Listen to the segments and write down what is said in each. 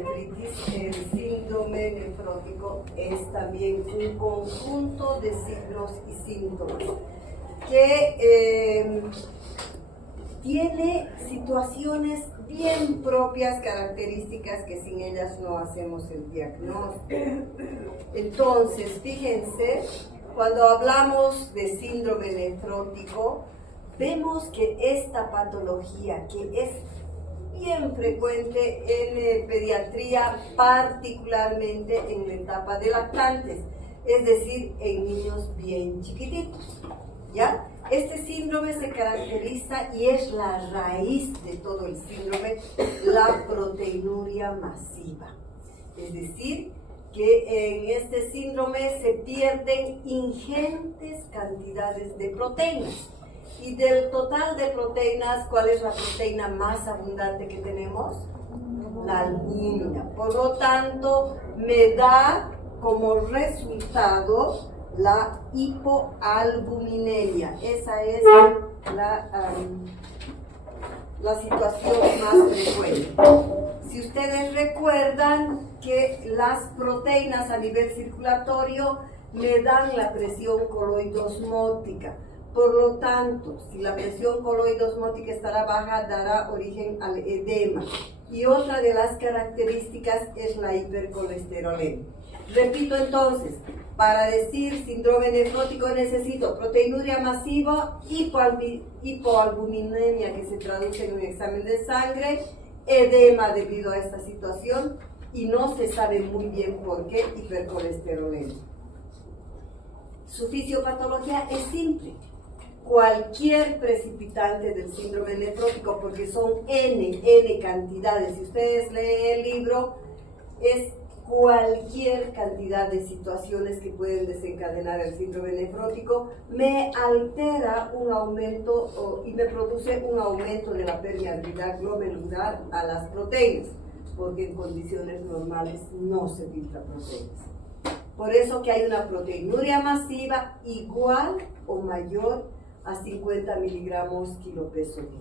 nefritis, el síndrome nefrótico es también un conjunto de signos y síntomas que tiene situaciones bien propias, características que sin ellas no hacemos el diagnóstico. Entonces, fíjense, cuando hablamos de síndrome nefrótico, vemos que esta patología, que es bien frecuente en pediatría, particularmente en la etapa de lactantes, es decir, en niños bien chiquititos, ¿ya? Este síndrome se caracteriza, y es la raíz de todo el síndrome, la proteinuria masiva. Es decir, que en este síndrome se pierden ingentes cantidades de proteínas. Y del total de proteínas, ¿cuál es la proteína más abundante que tenemos? La albúmina. Por lo tanto, me da como resultado la hipoalbuminemia. Esa es la situación más frecuente. Si ustedes recuerdan que las proteínas a nivel circulatorio me dan la presión coloidosmótica. Por lo tanto, si la presión coloidosmótica estará baja, dará origen al edema. Y otra de las características es la hipercolesterolemia. Repito entonces, para decir síndrome nefrótico necesito proteinuria masiva, hipoalbuminemia, que se traduce en un examen de sangre, edema debido a esta situación, y no se sabe muy bien por qué hipercolesterolemia. Su fisiopatología es simple. Cualquier precipitante del síndrome nefrótico, porque son N cantidades. Si ustedes leen el libro, es cualquier cantidad de situaciones que pueden desencadenar el síndrome nefrótico, me altera un aumento y me produce un aumento de la permeabilidad glomerular a las proteínas, porque en condiciones normales no se filtra proteínas. Por eso que hay una proteinuria masiva igual o mayor a 50 miligramos kilopeso día.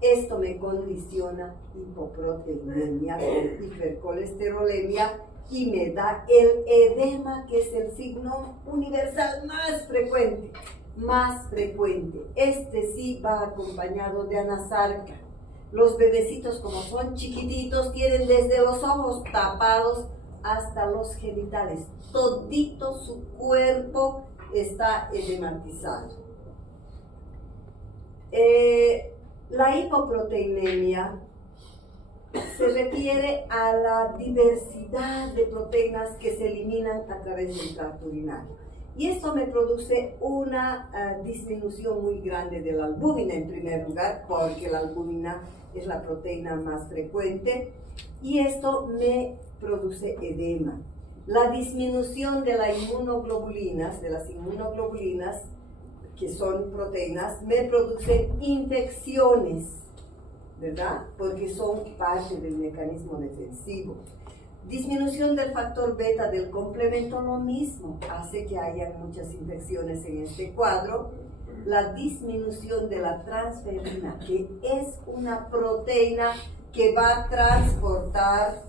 Esto me condiciona hipoproteinemia, hipercolesterolemia, y me da el edema, que es el signo universal más frecuente. Este sí va acompañado de anasarca. Los bebecitos, como son chiquititos, tienen desde los ojos tapados hasta los genitales. Todito su cuerpo está edematizado. La hipoproteinemia se refiere a la diversidad de proteínas que se eliminan a través del tracto urinario. Y esto me produce una disminución muy grande de la albúmina, en primer lugar, porque la albúmina es la proteína más frecuente, y esto me produce edema. La disminución de las inmunoglobulinas, que son proteínas, me producen infecciones, ¿verdad? Porque son parte del mecanismo defensivo. Disminución del factor beta del complemento, lo mismo, hace que haya muchas infecciones en este cuadro. La disminución de la transferrina, que es una proteína que va a transportar,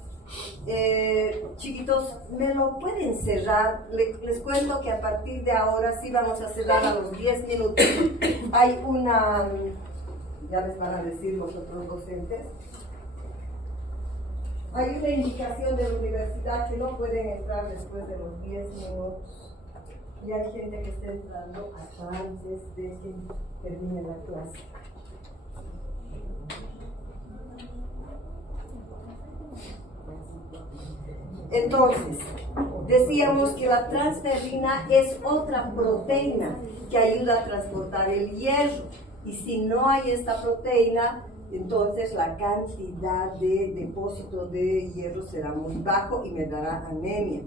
chiquitos, me lo pueden cerrar. Les cuento que a partir de ahora sí vamos a cerrar a los 10 minutos. Hay una, ya les van a decir los otros docentes, hay una indicación de la universidad que no pueden entrar después de los 10 minutos, y hay gente que está entrando hasta antes de que termine la clase. Entonces, decíamos que la transferrina es otra proteína que ayuda a transportar el hierro, y si no hay esta proteína, entonces la cantidad de depósito de hierro será muy bajo y me dará anemia.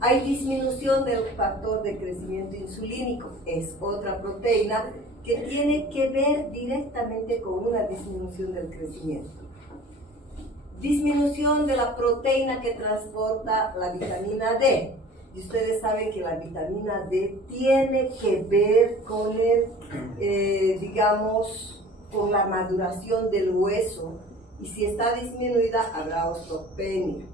Hay disminución del factor de crecimiento insulínico, es otra proteína que tiene que ver directamente con una disminución del crecimiento. Disminución de la proteína que transporta la vitamina D. Y ustedes saben que la vitamina D tiene que ver con el, digamos, con la maduración del hueso Y si está disminuida, habrá osteopenia.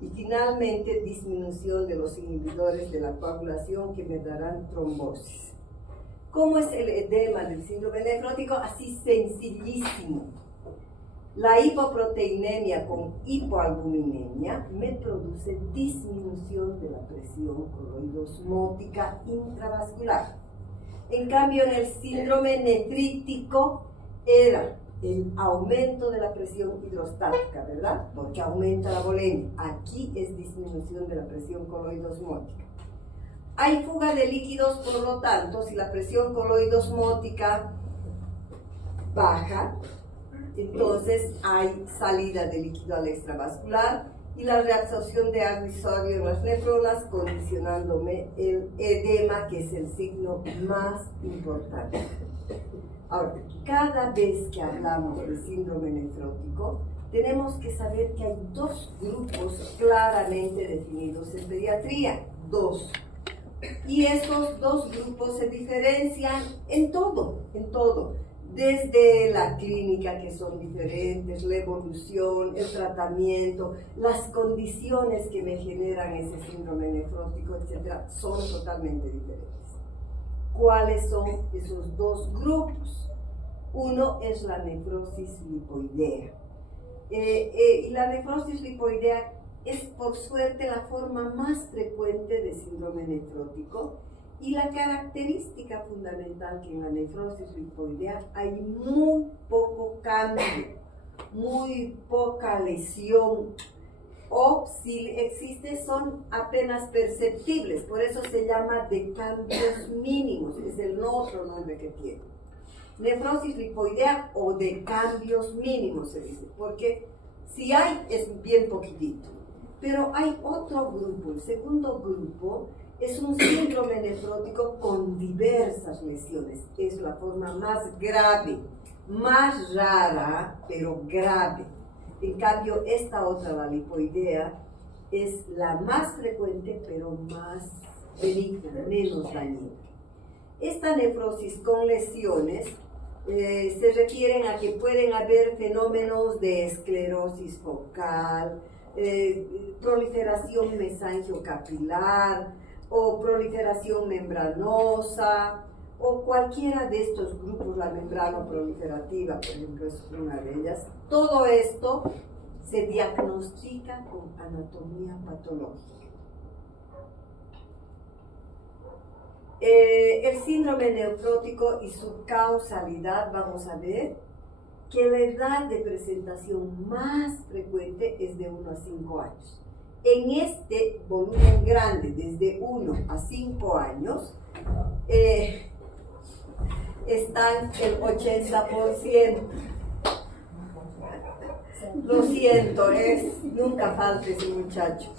Y finalmente, disminución de los inhibidores de la coagulación que me darán trombosis. ¿Cómo es el edema del síndrome nefrótico? Así sencillísimo. La hipoproteinemia con hipoalbuminemia me produce disminución de la presión coloidosmótica intravascular. En cambio, en el síndrome nefrítico era el aumento de la presión hidrostática, ¿verdad? Porque aumenta la volemia. Aquí es disminución de la presión coloidosmótica. Hay fuga de líquidos, por lo tanto, si la presión coloidosmótica baja, entonces hay salida de líquido al extravascular y la reabsorción de agua y sodio en las nefronas, condicionándome el edema, que es el signo más importante. Ahora, cada vez que hablamos de síndrome nefrótico, tenemos que saber que hay dos grupos claramente definidos en pediatría, dos. Y estos dos grupos se diferencian en todo, desde la clínica, que son diferentes, la evolución, el tratamiento, las condiciones que me generan ese síndrome nefrótico, etc., son totalmente diferentes. ¿Cuáles son esos dos grupos? Uno es la nefrosis lipoidea. Y la nefrosis lipoidea es, por suerte, la forma más frecuente de síndrome nefrótico. Y la característica fundamental, que en la nefrosis lipoidea hay muy poco cambio, muy poca lesión, o si existe son apenas perceptibles, por eso se llama de cambios mínimos, es el otro nombre que tiene. Nefrosis lipoidea o de cambios mínimos se dice, porque si hay es bien poquitito. Pero hay otro grupo, el segundo grupo, es un síndrome nefrótico con diversas lesiones. Es la forma más grave, más rara, pero grave. En cambio, esta otra, la lipoidea, es la más frecuente, pero más benigna, menos dañina. Esta nefrosis con lesiones se refieren a que pueden haber fenómenos de esclerosis focal, proliferación mesangiocapilar, o proliferación membranosa, o cualquiera de estos grupos, la membrana proliferativa, por ejemplo, es una de ellas. Todo esto se diagnostica con anatomía patológica. El síndrome nefrótico y su causalidad, vamos a ver que la edad de presentación más frecuente es de 1 a 5 años. En este volumen grande, desde 1 a 5 años, están el 80%. Lo siento, nunca falta ese muchacho,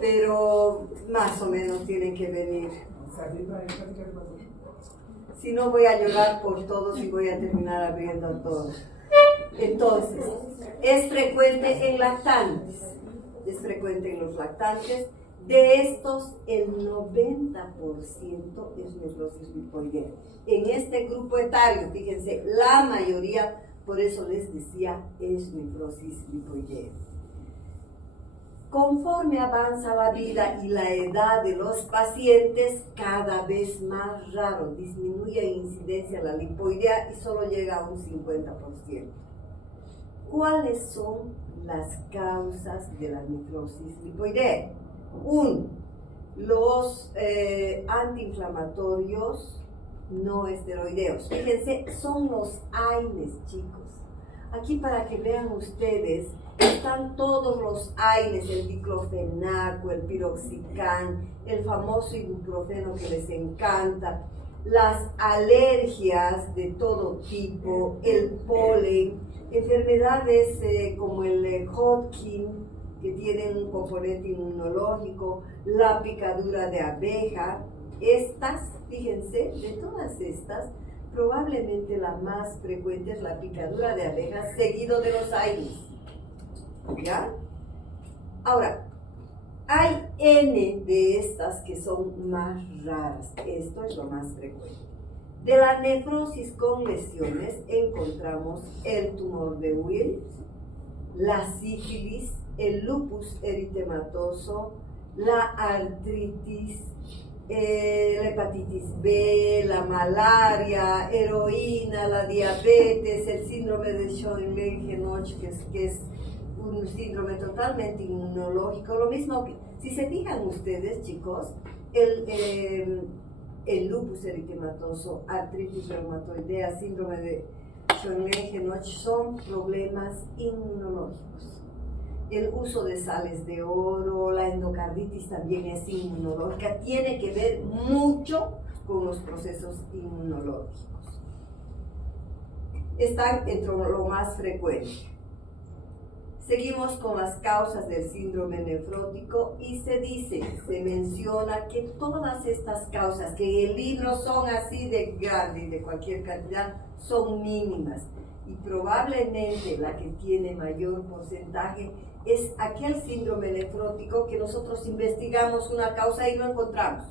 pero más o menos tienen que venir. Si no, voy a llorar por todos y voy a terminar abriendo a todos. Entonces, es frecuente en lactantes. Es frecuente en los lactantes. De estos, el 90% es nefrosis lipoidea. En este grupo etario, fíjense, la mayoría, por eso les decía, es nefrosis lipoidea. Conforme avanza la vida y la edad de los pacientes, cada vez más raro, disminuye en incidencia la lipoidea y solo llega a un 50%. ¿Cuáles son las causas de la nefrosis lipoidea? 1. Los antiinflamatorios no esteroideos. Fíjense, son los AINES, chicos. Aquí, para que vean ustedes, están todos los AINES, el diclofenaco, el piroxicam, el famoso ibuprofeno que les encanta, las alergias de todo tipo, el polen, enfermedades como el Hodgkin, que tienen un componente inmunológico, la picadura de abeja. Estas, fíjense, de todas estas, probablemente la más frecuente es la picadura de abeja, seguido de los AINES. ¿Ya? Ahora, hay N de estas que son más raras. Esto es lo más frecuente. De la nefrosis con lesiones encontramos el tumor de Wilms, la sífilis, el lupus eritematoso, la artritis, la hepatitis B, la malaria, heroína, la diabetes, el síndrome de Schönlein-Henoch, que es un síndrome totalmente inmunológico. Lo mismo que, si se fijan ustedes, chicos, el lupus eritematoso, artritis reumatoidea, síndrome de Schönlein-Henoch son problemas inmunológicos. El uso de sales de oro, la endocarditis también es inmunológica, tiene que ver mucho con los procesos inmunológicos. Están entre lo más frecuente. Seguimos con las causas del síndrome nefrótico y se menciona que todas estas causas, que en el libro son así de grande y de cualquier cantidad, son mínimas. Y probablemente la que tiene mayor porcentaje es aquel síndrome nefrótico que nosotros investigamos una causa y no encontramos.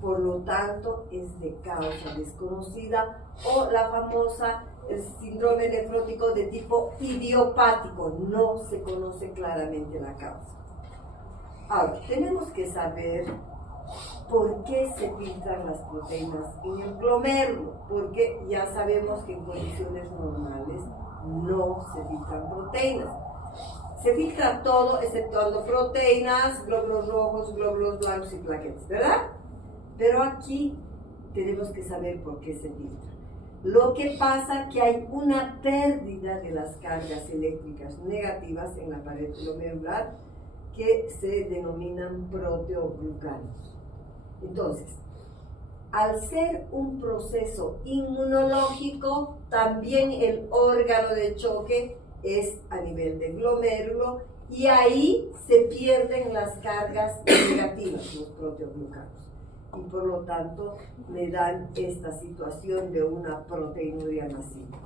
Por lo tanto, es de causa desconocida o la famosa el síndrome nefrótico de tipo idiopático, no se conoce claramente la causa. Ahora, tenemos que saber por qué se filtran las proteínas en el glomérulo, porque ya sabemos que en condiciones normales no se filtran proteínas. Se filtra todo exceptuando proteínas, glóbulos rojos, glóbulos blancos y plaquetas, ¿verdad? Pero aquí tenemos que saber por qué se filtra. Lo que pasa es que hay una pérdida de las cargas eléctricas negativas en la pared glomerular que se denominan proteoglucanos. Entonces, al ser un proceso inmunológico, también el órgano de choque es a nivel de glomérulo y ahí se pierden las cargas negativas, los proteoglucanos. Y por lo tanto le dan esta situación de una proteinuria masiva.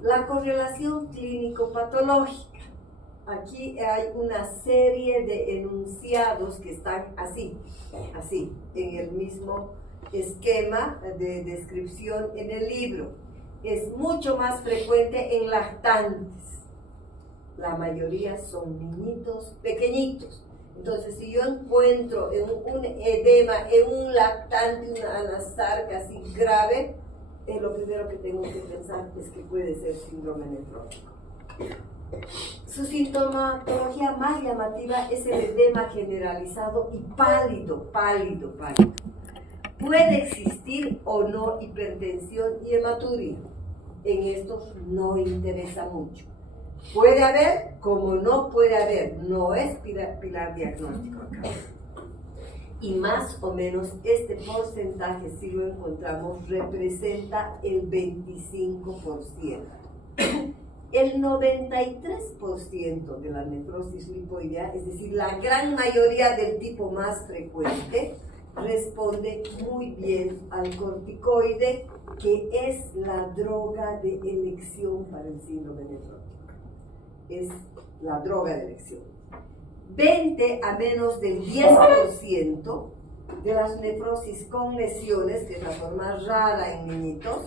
La correlación clínico-patológica. Aquí hay una serie de enunciados que están así, en el mismo esquema de descripción en el libro. Es mucho más frecuente en lactantes. La mayoría son niñitos pequeñitos. Entonces, si yo encuentro un edema en un lactante, una anasarca así grave, lo primero que tengo que pensar es que puede ser síndrome nefrótico. Su sintomatología más llamativa es el edema generalizado y pálido. Puede existir o no hipertensión y hematuria. En estos no interesa mucho. Puede haber, como no puede haber, no es pilar diagnóstico acá. Y más o menos este porcentaje, si lo encontramos, representa el 25%. El 93% de la nefrosis lipoidea, es decir, la gran mayoría del tipo más frecuente, responde muy bien al corticoide, que es la droga de elección para el síndrome nefrótico. Es la droga de elección. 20 a menos del 10% de las nefrosis con lesiones, que es la forma rara en niñitos,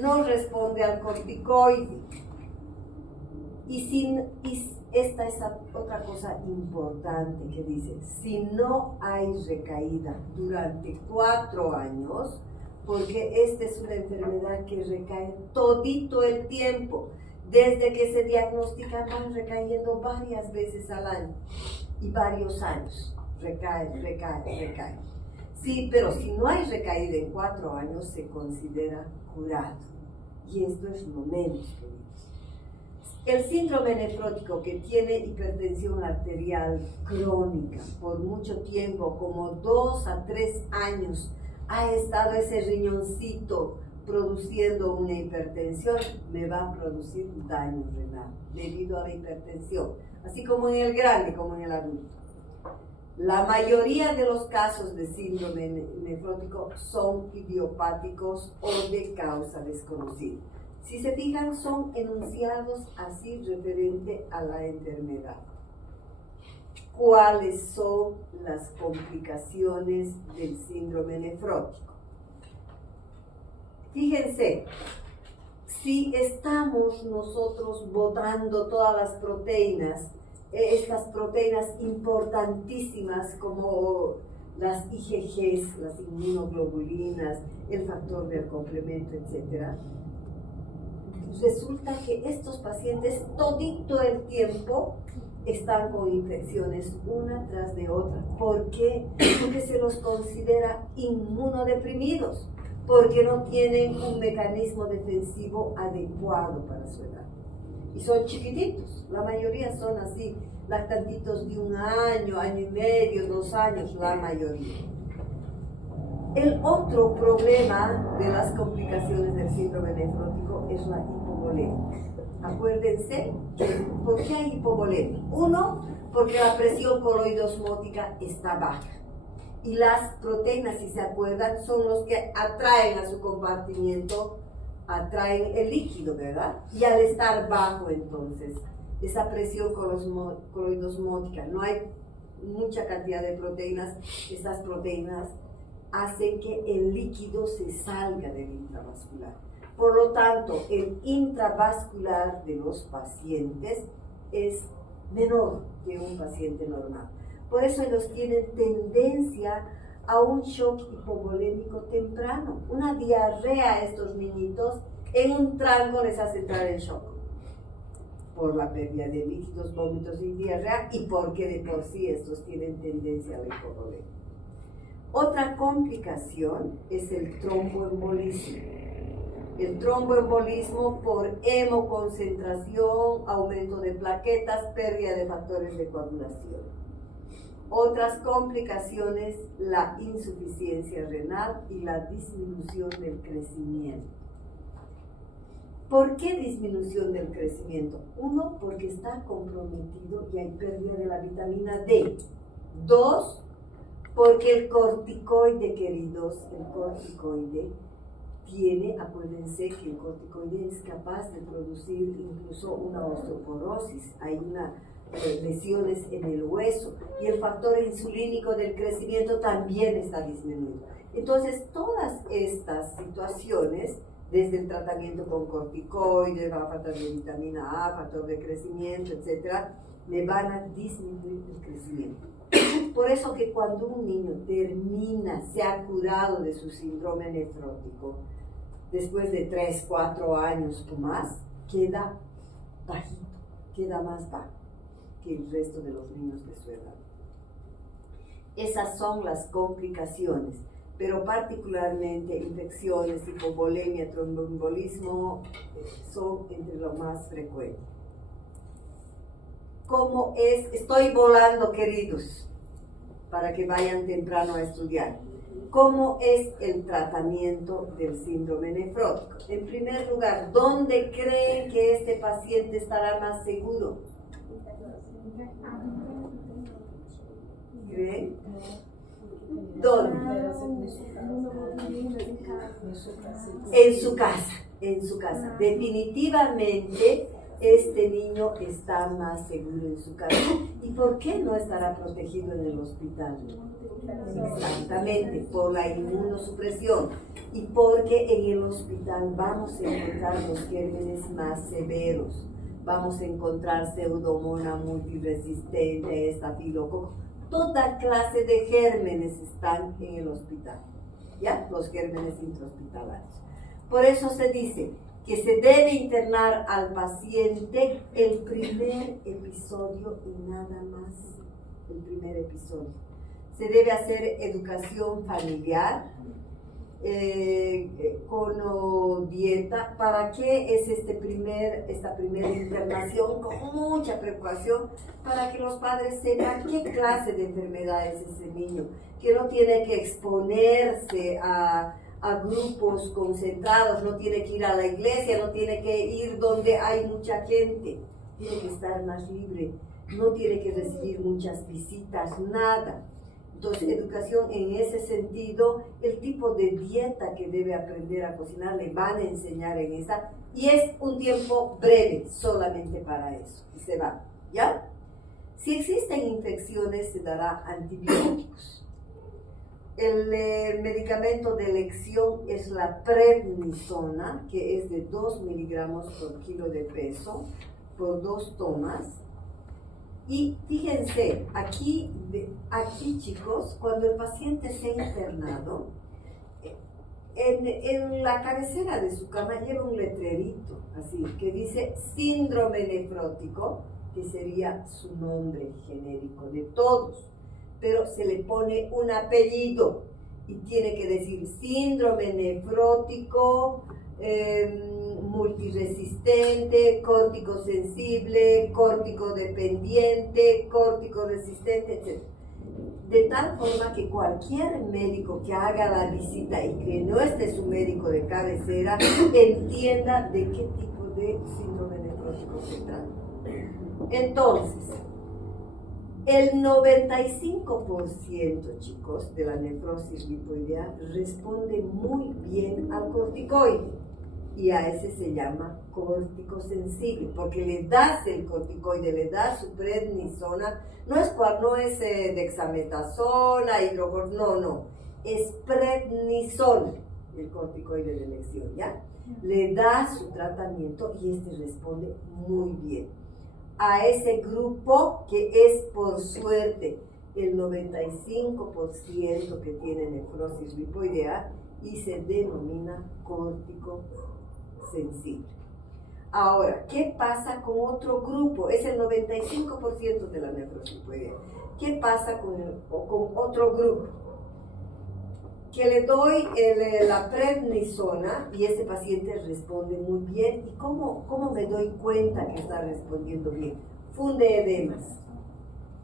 no responde al corticoide. Y esta es otra cosa importante que dice, si no hay recaída durante 4 años, porque esta es una enfermedad que recae todito el tiempo, desde que se diagnostican van recayendo varias veces al año y varios años, recae. Sí, pero si no hay recaída en 4 años, se considera curado. Y esto es lo menos, queridos. El síndrome nefrótico que tiene hipertensión arterial crónica por mucho tiempo, como 2 a 3 años, ha estado ese riñoncito produciendo una hipertensión, me va a producir daño renal debido a la hipertensión, así como en el grande como en el adulto. La mayoría de los casos de síndrome nefrótico son idiopáticos o de causa desconocida. Si se fijan, son enunciados así referente a la enfermedad. ¿Cuáles son las complicaciones del síndrome nefrótico? Fíjense, si estamos nosotros botando todas las proteínas, estas proteínas importantísimas como las IgGs, las inmunoglobulinas, el factor del complemento, etc., resulta que estos pacientes todito el tiempo están con infecciones una tras de otra. ¿Por qué? Porque se los considera inmunodeprimidos, porque no tienen un mecanismo defensivo adecuado para su edad. Y son chiquititos, la mayoría son así, lactantitos de 1 año, año y medio, 2 años, la mayoría. El otro problema de las complicaciones del síndrome nefrótico es la hipovolemia. Acuérdense, ¿por qué hay hipovolemia? 1, porque la presión coloidosmótica está baja. Y las proteínas, si se acuerdan, son los que atraen a su compartimiento, atraen el líquido, ¿verdad? Y al estar bajo, entonces, esa presión coloidosmótica, no hay mucha cantidad de proteínas, estas proteínas hacen que el líquido se salga del intravascular. Por lo tanto, el intravascular de los pacientes es menor que un paciente normal. Por eso ellos tienen tendencia a un shock hipovolémico temprano. Una diarrea a estos niñitos en un tranco les hace entrar en shock. Por la pérdida de líquidos, vómitos y diarrea, y porque de por sí estos tienen tendencia a la hipovolemia. Otra complicación es el tromboembolismo. El tromboembolismo por hemoconcentración, aumento de plaquetas, pérdida de factores de coagulación. Otras complicaciones, la insuficiencia renal y la disminución del crecimiento. ¿Por qué disminución del crecimiento? 1, porque está comprometido y hay pérdida de la vitamina D. 2, porque el corticoide, queridos, el corticoide acuérdense que el corticoide es capaz de producir incluso una osteoporosis, hay lesiones en el hueso, y el factor insulínico del crecimiento también está disminuido. Entonces, todas estas situaciones, desde el tratamiento con corticoides, factor de vitamina A, factor de crecimiento, etc., me van a disminuir el crecimiento. Por eso que cuando un niño se ha curado de su síndrome nefrótico, después de 3, 4 años o más, queda bajito, queda más bajo que el resto de los niños de su edad. Esas son las complicaciones, pero particularmente infecciones, hipovolemia, tromboembolismo son entre lo más frecuentes. ¿Cómo es? Estoy volando, queridos, para que vayan temprano a estudiar. ¿Cómo es el tratamiento del síndrome nefrótico? En primer lugar, ¿dónde creen que este paciente estará más seguro? ¿Creen? ¿Dónde? En su casa. Definitivamente este niño está más seguro en su casa. ¿Y por qué no estará protegido en el hospital? Exactamente, por la inmunosupresión y porque en el hospital vamos a encontrar los gérmenes más severos. Vamos a encontrar Pseudomonas multiresistente, estafilococo. Toda clase de gérmenes están en el hospital, ¿ya? Los gérmenes intrahospitalarios. Por eso se dice que se debe internar al paciente el primer episodio y nada más, el primer episodio. Se debe hacer educación familiar con dieta. ¿Para qué es esta primera internación? Con mucha preocupación, para que los padres sepan qué clase de enfermedad es ese niño, que no tiene que exponerse a grupos concentrados, no tiene que ir a la iglesia, no tiene que ir donde hay mucha gente, tiene que estar más libre, no tiene que recibir muchas visitas, nada. Entonces, educación en ese sentido, el tipo de dieta que debe aprender a cocinar, le van a enseñar en esa, y es un tiempo breve, solamente para eso, y se va, ¿ya? Si existen infecciones, se dará antibióticos. El medicamento de elección es la prednisona, que es de 2 miligramos por kilo de peso, por 2 tomas. Y fíjense, aquí chicos, cuando el paciente se ha internado, en la cabecera de su cama lleva un letrerito, así, que dice síndrome nefrótico, que sería su nombre genérico de todos, pero se le pone un apellido y tiene que decir síndrome nefrótico, multiresistente, córtico sensible, córtico dependiente, córtico resistente, etc. De tal forma que cualquier médico que haga la visita y que no esté su médico de cabecera entienda de qué tipo de síndrome nefrótico se trata. Entonces, el 95%, chicos, de la nefrosis lipoidea responde muy bien al corticoide. Y a ese se llama córtico sensible, porque le das el corticoide, le das su prednisona, no es dexametasona, no, es prednisona, el corticoide de elección, ¿ya? Le das su tratamiento y este responde muy bien. A ese grupo que es por suerte el 95% que tiene nefrosis lipoidea y se denomina córtico sensible. Ahora, ¿qué pasa con otro grupo? Es el 95% de la nefrosis lipoidea. ¿Qué pasa con otro grupo? Que le doy la prednisona y ese paciente responde muy bien. ¿Y cómo me doy cuenta que está respondiendo bien? Funde edemas.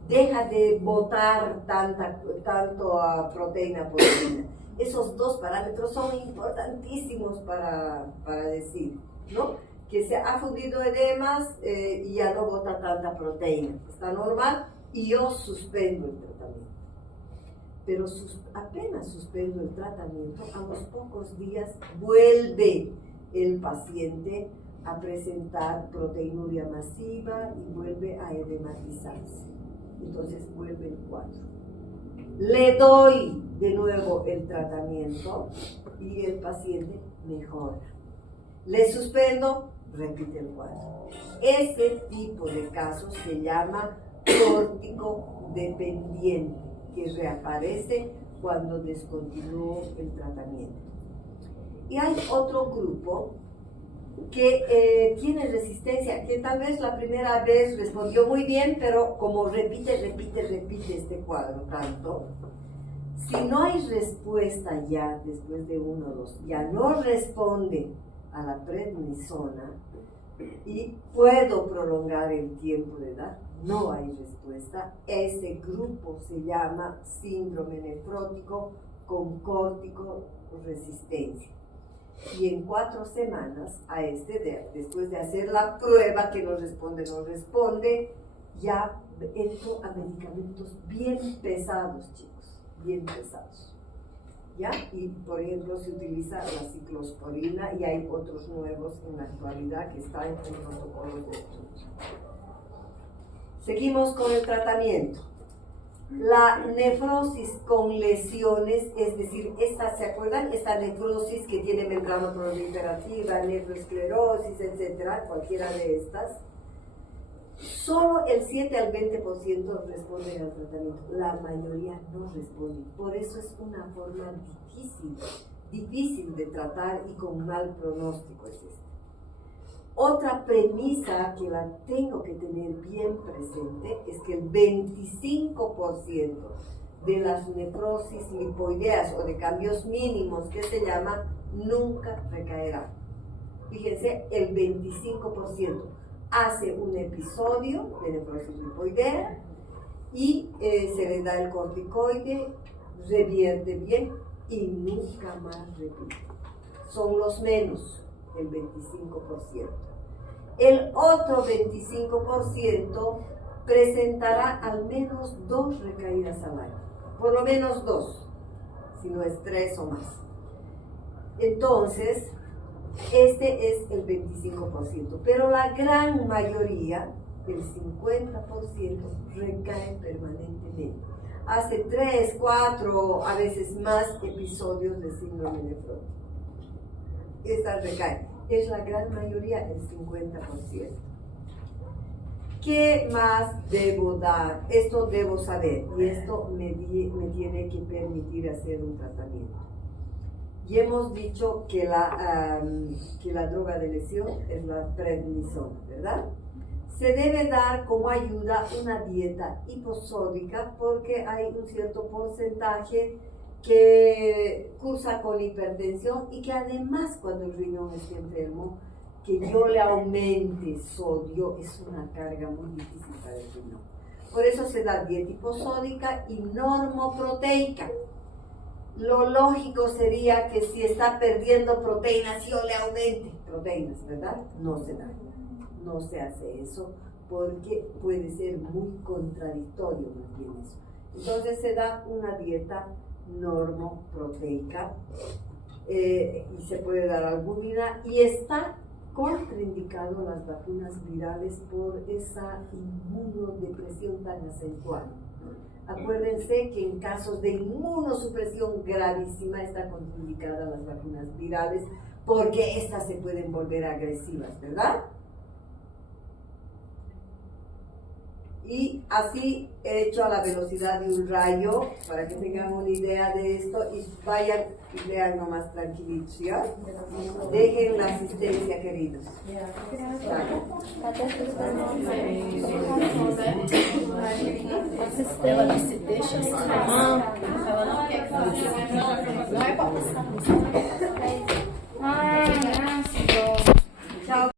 Deja de botar tanto a proteína por orina. Esos dos parámetros son importantísimos para decir, ¿no? Que se ha fundido edemas y ya no bota tanta proteína. Está normal y yo suspendo el tratamiento. Pero apenas suspendo el tratamiento, a los pocos días vuelve el paciente a presentar proteinuria masiva y vuelve a edematizarse. Entonces vuelve el cuadro. Le doy de nuevo el tratamiento y el paciente mejora. Le suspendo, repite el cuadro. Ese tipo de casos se llama córtico dependiente, que reaparece cuando descontinúo el tratamiento. Y hay otro grupo que tiene resistencia, que tal vez la primera vez respondió muy bien, pero como repite este cuadro tanto, si no hay respuesta ya después de 1 o 2, ya no responde a la prednisona y puedo prolongar el tiempo de edad, no hay respuesta, ese grupo se llama síndrome nefrótico con córtico resistencia. Y en 4 semanas después de hacer la prueba que no responde, ya entro a medicamentos bien pesados, chicos, bien pesados. ¿Ya? Y por ejemplo se utiliza la ciclosporina y hay otros nuevos en la actualidad que están en protocolos de estudio. Seguimos con el tratamiento. La nefrosis con lesiones, es decir, ¿se acuerdan? Esta nefrosis que tiene membrana proliferativa, nefroesclerosis, etcétera, cualquiera de estas, solo el 7 al 20% responden al tratamiento, la mayoría no responden. Por eso es una forma difícil de tratar y con mal pronóstico es esta. Otra premisa que la tengo que tener bien presente es que el 25% de las nefrosis lipoideas o de cambios mínimos que se llama nunca recaerá. Fíjense, el 25% hace un episodio de nefrosis lipoidea y se le da el corticoide, revierte bien y nunca más repite. Son los menos, el 25%. El otro 25% presentará al menos 2 recaídas al año, por lo menos 2, si no es 3 o más. Entonces, este es el 25%, pero la gran mayoría, el 50%, recae permanentemente. hace 3, 4, a veces más episodios de síndrome nefrótico. Esta recae. Es la gran mayoría, el 50%. ¿Qué más debo dar? Esto debo saber y esto me tiene que permitir hacer un tratamiento. Y hemos dicho que la droga de lesión es la prednisona, ¿verdad? Se debe dar como ayuda una dieta hiposódica porque hay un cierto porcentaje que cursa con hipertensión y que además cuando el riñón está enfermo, que yo le aumente sodio es una carga muy difícil para el riñón. Por eso se da dieta hiposódica y normoproteica. Lo lógico sería que si está perdiendo proteínas, yo le aumente proteínas, ¿verdad? No se da, no se hace eso porque puede ser muy contradictorio más bien eso. Entonces se da una dieta normoproteica y se puede dar albúmina y está contraindicado las vacunas virales por esa inmunodepresión tan acentuada. Acuérdense que en casos de inmunosupresión gravísima está contraindicada las vacunas virales porque estas se pueden volver agresivas, ¿verdad? Y así he hecho a la velocidad de un rayo para que tengan una idea de esto y vayan y lean nomás tranquilitos, ¿ya? Dejen la asistencia, queridos. Ela não quer que faça.